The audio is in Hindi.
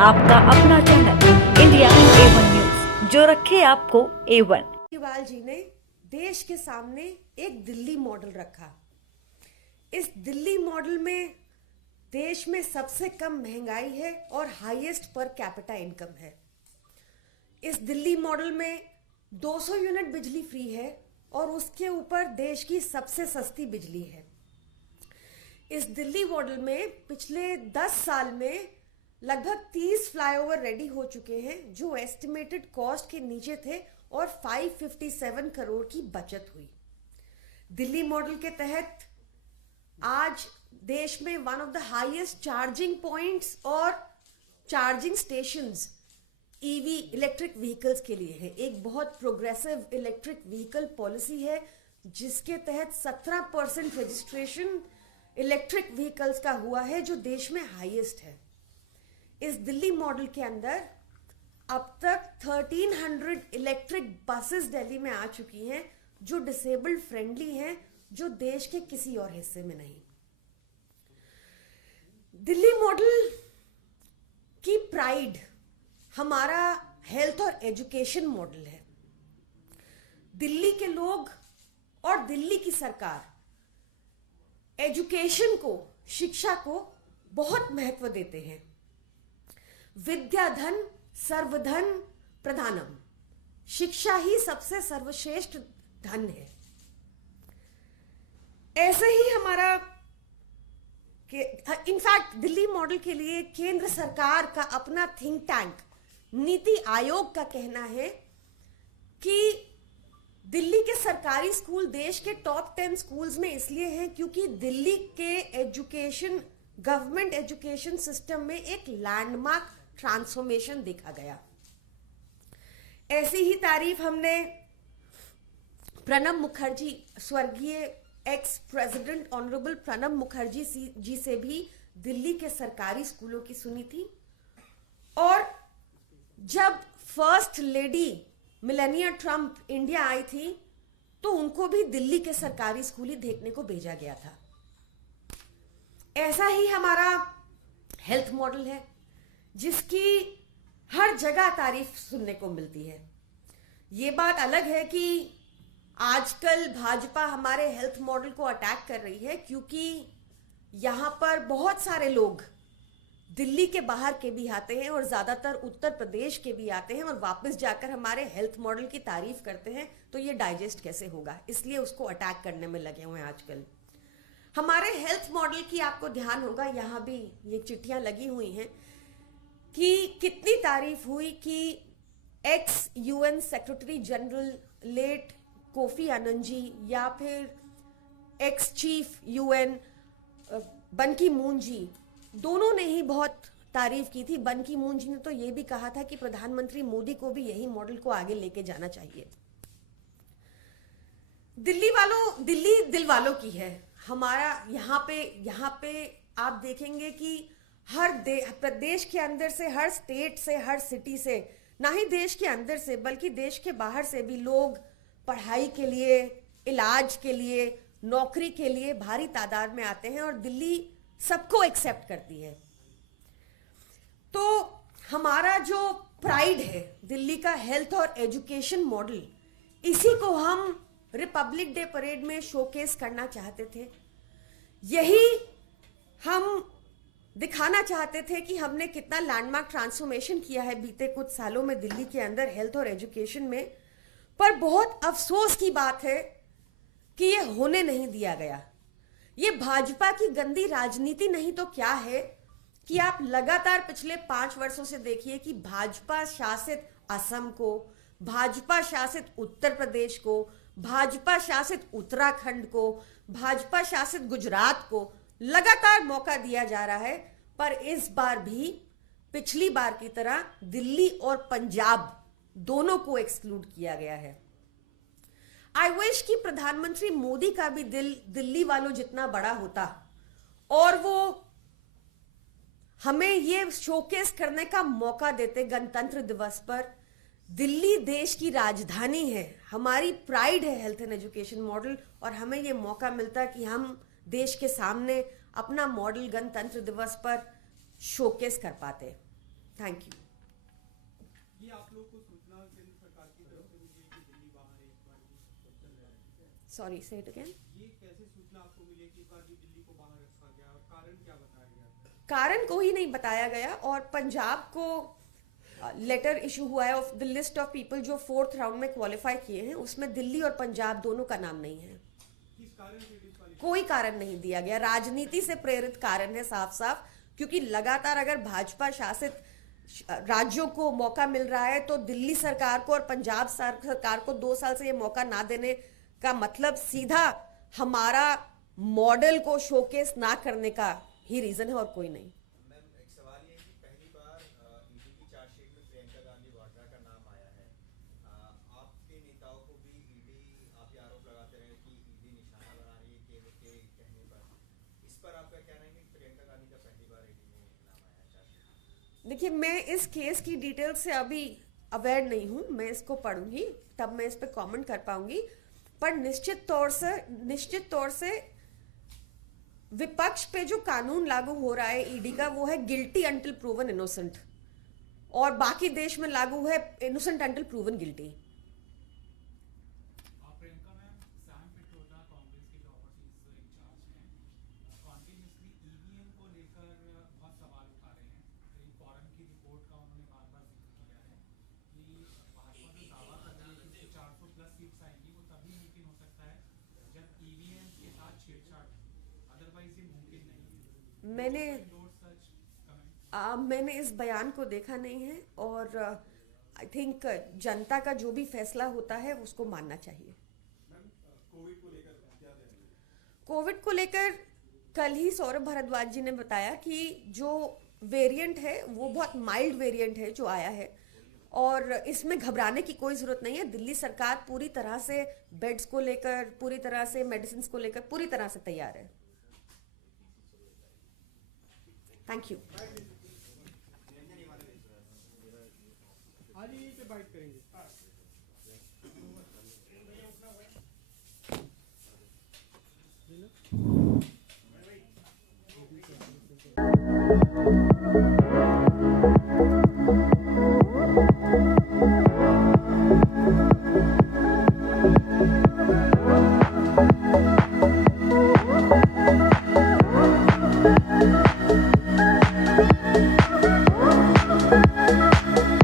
आपका अपना चैनल इंडिया A1 न्यूज, जो रखे आपको A1। केजरीवाल जी ने देश के सामने एक दिल्ली मॉडल रखा। इस दिल्ली मॉडल में देश में सबसे कम महंगाई है और हाईएस्ट पर कैपिटा इनकम है। इस दिल्ली मॉडल में 200 यूनिट बिजली फ्री है और उसके ऊपर देश की सबसे सस्ती बिजली है। इस दिल्ली मॉडल में पिछले 10 साल में लगभग 30 फ्लाईओवर रेडी हो चुके हैं, जो एस्टिमेटेड कॉस्ट के नीचे थे और 557 करोड़ की बचत हुई। दिल्ली मॉडल के तहत आज देश में one of the highest charging points और charging stations EV electric vehicles के लिए है। एक बहुत प्रोग्रेसिव इलेक्ट्रिक व्हीकल पॉलिसी है, जिसके तहत 17% रजिस्ट्रेशन इलेक्ट्रिक व्हीकल्स का हुआ है, जो देश में हाईएस्ट है। इस दिल्ली मॉडल के अंदर अब तक 1300 इलेक्ट्रिक बसेस दिल्ली में आ चुकी हैं, जो डिसेबल्ड फ्रेंडली हैं, जो देश के किसी और हिस्से में नहीं। दिल्ली मॉडल की प्राइड हमारा हेल्थ और एजुकेशन मॉडल है। दिल्ली के लोग और दिल्ली की सरकार एजुकेशन को, शिक्षा को बहुत महत्व देते हैं। विद्या धन सर्वधन प्रधानम, शिक्षा ही सबसे सर्वश्रेष्ठ धन है। ऐसे ही हमारा इनफैक्ट दिल्ली मॉडल के लिए केंद्र सरकार का अपना थिंक टैंक नीति आयोग का कहना है कि दिल्ली के सरकारी स्कूल देश के टॉप 10 स्कूल्स में इसलिए हैं क्योंकि दिल्ली के एजुकेशन, गवर्नमेंट एजुकेशन सिस्टम में एक लैंडमार्क ट्रांसफॉर्मेशन देखा गया। ऐसी ही तारीफ हमने प्रणब मुखर्जी, स्वर्गीय ex president honourable Pranab Mukherjee ji से भी दिल्ली के सरकारी स्कूलों की सुनी थी। और जब first lady Melania Trump India आई थी, तो उनको भी दिल्ली के सरकारी स्कूल ही देखने को भेजा गया था। ऐसा ही हमारा हेल्थ मॉडल है, जिसकी हर जगह तारीफ सुनने को मिलती है। ये बात अलग है कि आजकल भाजपा हमारे हेल्थ मॉडल को अटैक कर रही है, क्योंकि यहां पर बहुत सारे लोग दिल्ली के बाहर के भी आते हैं और ज्यादातर उत्तर प्रदेश के भी आते हैं और वापस जाकर हमारे हेल्थ मॉडल की तारीफ करते हैं। तो ये डाइजेस्ट कैसे होगा, इसलिए उसको अटैक करने में लगे हुए हैं आजकल। हमारे हेल्थ मॉडल की आपको ध्यान होगा, यहां भी ये चिट्ठियां लगी हुई हैं कि कितनी तारीफ हुई कि ex UN secretary general late Kofi Annan ji या फिर एक्स चीफ यूएन बन की मून जी, दोनों ने ही बहुत तारीफ की थी। बन की मून जी ने तो ये भी कहा था कि प्रधानमंत्री मोदी को भी यही मॉडल को आगे लेके जाना चाहिए। दिल्ली दिल वालों की है। हमारा यहाँ पे आप देखेंगे कि हर प्रदेश के अंदर से, हर स्टेट से, हर सिटी से, ना ही देश के अंदर से बल्कि देश के बाहर से भी लोग पढ़ाई के लिए, इलाज के लिए, नौकरी के लिए भारी तादाद में आते हैं और दिल्ली सबको एक्सेप्ट करती है। तो हमारा जो प्राइड है दिल्ली का हेल्थ और एजुकेशन मॉडल, इसी को हम रिपब्लिक डे परेड में शोकेस करना चाहते थे। यही हम दिखाना चाहते थे कि हमने कितना लैंडमार्क ट्रांसफॉर्मेशन किया है बीते कुछ सालों में दिल्ली के अंदर हेल्थ और एजुकेशन में। पर बहुत अफसोस की बात है कि ये होने नहीं दिया गया। ये भाजपा की गंदी राजनीति नहीं तो क्या है कि आप लगातार पिछले 5 वर्षों से देखिए कि भाजपा शासित असम को, भाजपा शासित उत्तर प्रदेश को, भाजपा शासित उत्तराखंड को, भाजपा शासित गुजरात को लगातार मौका दिया जा रहा है। पर इस बार भी पिछली बार की तरह दिल्ली और पंजाब दोनों को एक्सक्लूड किया गया है। आई विश कि प्रधानमंत्री मोदी का भी दिल दिल्ली वालों जितना बड़ा होता और वो हमें ये शोकेस करने का मौका देते गणतंत्र दिवस पर। दिल्ली देश की राजधानी है, हमारी प्राइड है हेल्थ एंड एजुकेशन मॉडल, और हमें ये मौका मिलता कि हम देश के सामने अपना मॉडल गणतंत्र दिवस पर शोकेस कर पाते। Thank you. ये आप लोग को सूचना केंद्र सरकार की तरफ से मिली कि दिल्ली बाहर एक बार भी चल रहा है, सॉरी, से इट अगेन। ये कैसे सूचना आपको मिली कि एक बार भी दिल्ली को बाहर रखा गया और कारण क्या बताया गया? कारण को ही नहीं बताया गया, और पंजाब को लेटर इशू हुआ है of the list of people जो 4th राउंड में क्वालिफाई किए हैं, उसमें दिल्ली और पंजाब दोनों का नाम नहीं है। किस कारण से डिस्क्वालीफाई? कोई कारण नहीं दिया गया, राजनीति से प्रेरित कारण है साफ साफ, क्योंकि लगातार अगर भाजपा शासित राज्यों को मौका मिल रहा है तो दिल्ली सरकार को और पंजाब सरकार को 2 साल से ये मौका ना देने का मतलब सीधा हमारा मॉडल को शोकेस ना करने का ही रीजन है, और कोई नहीं। मैम, एक सवाल ये है कि पहली बार ईडी की चार्जशीट में प्रियंका गांधी वाड्रा का नाम आया है। आपके नेताओं को भी ईडी, आप ये आरोप लगाते रहे कि ईडी निशाना बना रही है केंद्र के कहने पर, इस पर आपका कहना है कि प्रियंका गांधी का पहली बार ईडी में नाम आया है चार्जशीट? देखिए, मैं इस केस की डिटेल से अभी अवेयर नहीं हूँ, मैं इसको पढ़ूंगी तब मैं इस पर कमेंट कर पाऊंगी, पर निश्चित तौर से विपक्ष पे जो कानून लागू हो रहा है ईडी का, वो है गिल्टी अंटिल प्रूवन इनोसेंट, और बाकी देश में लागू है innocent until proven guilty. Priyanka ma'am, Sam Pitroda Congress के ओवरसीज इंचार्ज हैं, कॉन्टिन्यूसली ईवीएम को लेकर बहुत सवाल उठा रहे हैं। एक फॉरम की रिपोर्ट का उन्होंने बार बार जिक्र किया है कि भाजपा जो दावा कर रही है कि 400 प्लस सीट्स आएंगी, वो तभी मुमकिन हो सकता है जब ईवीएम के साथ छेड़छाड़, अदरवाइज ये मुमकिन नहीं है। मैंने इस बयान को देखा नहीं है, और आई थिंक जनता का जो भी फैसला होता है उसको मानना चाहिए। कोविड को लेकर कल ही सौरभ भारद्वाज जी ने बताया कि जो वेरिएंट है वो बहुत माइल्ड वेरिएंट है जो आया है, और इसमें घबराने की कोई जरूरत नहीं है। दिल्ली सरकार पूरी तरह से बेड्स को लेकर, पूरी तरह से मेडिसिन को लेकर पूरी तरह से तैयार है। Thank you. आज यहीं पे बाइट करेंगे।